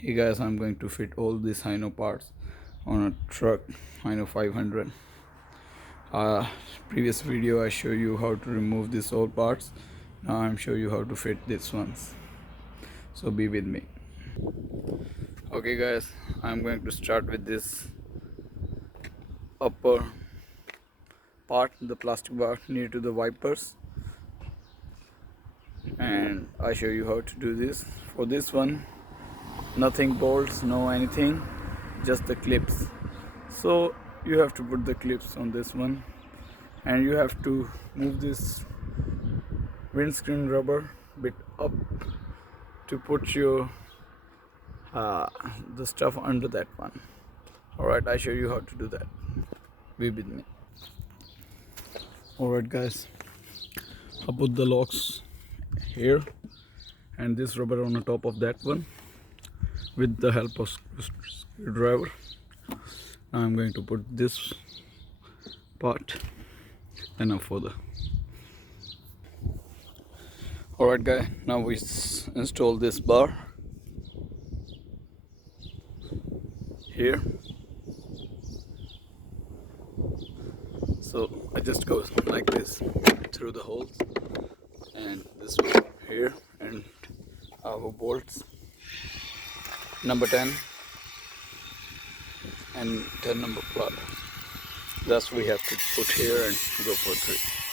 Hey guys, I'm going to fit all these Hino parts on a truck, Hino 500. Previous video I show you how to remove these old parts. Now I'm show you how to fit these ones. So be with me. Okay guys, I'm going to start with this upper part, the plastic part near to the wipers, and I show you how to do this. For this one, nothing bolts, no anything, just the clips. So you have to put the clips on this one, and you have to move this windscreen rubber bit up to put your the stuff under that one. Alright, I show you how to do that. Be with me. Alright guys, I put the locks here and this rubber on the top of that one with the help of screwdriver. Now I'm going to put this part enough for the. Alright guys, now we install this bar here. So I just go like this through the holes, and this one here, and our bolts number 10 and 10 number 12. Thus we have to put here and go for 3.